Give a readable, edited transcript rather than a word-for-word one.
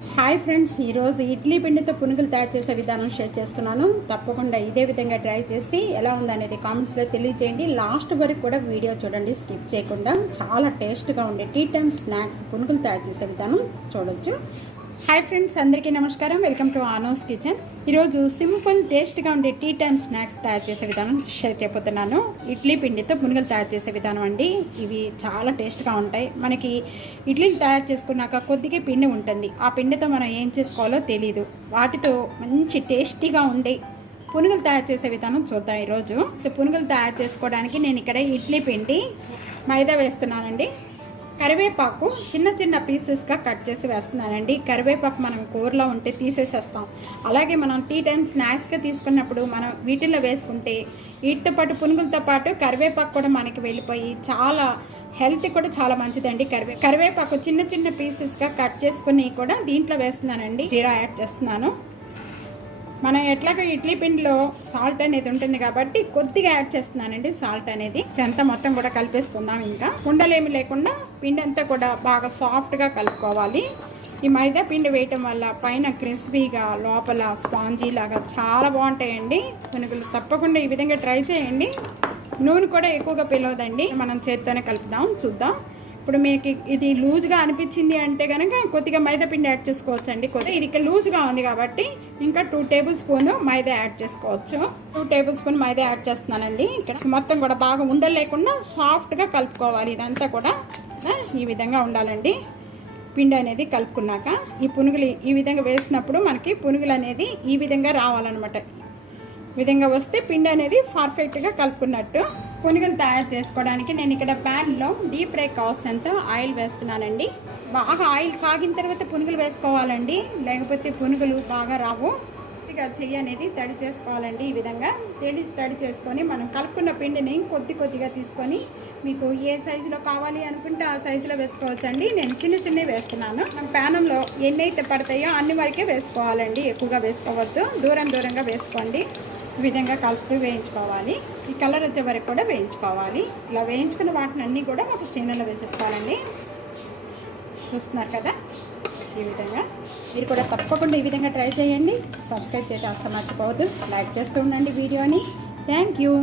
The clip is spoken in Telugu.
హాయ్ ఫ్రెండ్స్, ఈరోజు ఇడ్లీ పిండితో పునుగులు తయారు చేసే విధానం షేర్ చేస్తున్నాను. తప్పకుండా ఇదే విధంగా ట్రై చేసి ఎలా ఉందనేది కామెంట్స్లో తెలియజేయండి. లాస్ట్ వరకు కూడా వీడియో చూడండి, స్కిప్ చేయకుండా. చాలా టేస్ట్గా ఉండే టీ టైమ్ స్నాక్స్ పునుగులు తయారు చేసే విధానం చూడొచ్చు. హాయ్ ఫ్రెండ్స్, అందరికీ నమస్కారం. Welcome to Anu's kitchen. ఈరోజు సింపుల్ టేస్ట్గా ఉండే టీ టైమ్ స్నాక్స్ తయారు చేసే విధానం షేర్ చేయబోతున్నాను. ఇడ్లీ పిండితో పునుగులు తయారు చేసే విధానం అండి. ఇవి చాలా టేస్ట్గా ఉంటాయి. మనకి ఇడ్లీలు తయారు చేసుకున్నాక కొద్దిగా పిండి ఉంటుంది. ఆ పిండితో మనం ఏం చేసుకోవాలో తెలీదు. వాటితో మంచి టేస్టీగా ఉండే పునుగులు తయారు చేసే విధానం చూద్దాం ఈరోజు. సో పునుగులు తయారు చేసుకోవడానికి నేను ఇక్కడ ఇడ్లీ పిండి, మైదా వేస్తున్నానండి. కరివేపాకు చిన్న చిన్న పీసెస్గా కట్ చేసి వేస్తున్నానండి. కరివేపాకు మనం కూరలో ఉంటే తీసేసేస్తాం. అలాగే మనం టీ టైమ్ స్నాక్స్గా తీసుకున్నప్పుడు మనం వీటిల్లో వేసుకుంటే వీటితో పాటు పునుగులతో పాటు కరివేపాకు కూడా మనకి వెళ్ళిపోయి చాలా హెల్త్ కూడా చాలా మంచిదండి. కరివేపాకు చిన్న చిన్న పీసెస్గా కట్ చేసుకుని కూడా దీంట్లో వేస్తున్నానండి. జీరా యాడ్ చేస్తున్నాను. మనం ఎట్లాగో ఇడ్లీ పిండిలో సాల్ట్ అనేది ఉంటుంది కాబట్టి కొద్దిగా యాడ్ చేస్తున్నానండి సాల్ట్ అనేది. ఇదంతా మొత్తం కూడా కలిపేసుకుందాం. ఇంకా ఉండలేమి లేకుండా పిండి అంతా కూడా బాగా సాఫ్ట్గా కలుపుకోవాలి. ఈ మైదా పిండి వేయటం వల్ల పైన క్రిస్పీగా లోపల స్పాంజీ లాగా చాలా బాగుంటాయండి పునుగులు. తప్పకుండా ఈ విధంగా ట్రై చేయండి. నూనె కూడా ఎక్కువగా పిలవదండి. మనం చేత్తోనే కలుపుదాం. చూద్దాం. ఇప్పుడు మీకు ఇది లూజ్గా అనిపించింది అంటే కనుక కొద్దిగా మైదా పిండి యాడ్ చేసుకోవచ్చు అండి. కొద్దిగా ఇది ఇక్కడ లూజ్గా ఉంది కాబట్టి ఇంకా 2 టేబుల్ స్పూన్ మైదా యాడ్ చేసుకోవచ్చు. 2 టేబుల్ స్పూన్ మైదా యాడ్ చేస్తున్నానండి. ఇక్కడ మొత్తం కూడా బాగా ఉండలేకుండా సాఫ్ట్గా కలుపుకోవాలి. ఇదంతా కూడా ఈ విధంగా ఉండాలండి. పిండి అనేది కలుపుకున్నాక ఈ పునుగులు ఈ విధంగా వేసినప్పుడు మనకి పునుగులు అనేది ఈ విధంగా రావాలన్నమాట. ఈ విధంగా వస్తే పిండి అనేది పర్ఫెక్ట్గా కలుపుకున్నట్టు. పునుగులు తయారు చేసుకోవడానికి నేను ఇక్కడ ప్యాన్లో డీప్ ఫ్రై కావాల్సినంత ఆయిల్ వేస్తున్నానండి. బాగా ఆయిల్ కాగిన తర్వాత పునుగులు వేసుకోవాలండి, లేకపోతే పునుగులు బాగా రావు. ఇక చెయ్యి అనేది తడి చేసుకోవాలండి. ఈ విధంగా తడి చేసుకొని మనం కలుపుకున్న పిండిని కొద్దిగా తీసుకొని మీకు ఏ సైజులో కావాలి అనుకుంటే ఆ సైజులో వేసుకోవచ్చండి. నేను చిన్నవి వేస్తున్నాను. ప్యానంలో ఎన్ని అయితే పడతాయో అన్ని వరకే వేసుకోవాలండి, ఎక్కువగా వేసుకోవద్దు. దూరంగా వేసుకోండి. ఈ విధంగా కలుపుతూ వేయించుకోవాలి. ఈ కలర్ వచ్చే వరకు కూడా వేయించుకోవాలి. ఇలా వేయించుకున్న వాటిని అన్నీ కూడా ఒక స్టీనర్లో వేసేసుకోవాలండి. చూస్తున్నారు కదా, ఈ విధంగా మీరు కూడా తప్పకుండా ఈ విధంగా ట్రై చేయండి. సబ్స్క్రైబ్ చేయడం అసలు మర్చిపోవద్దు. లైక్ చేస్తూ ఉండండి వీడియోని. Thank you.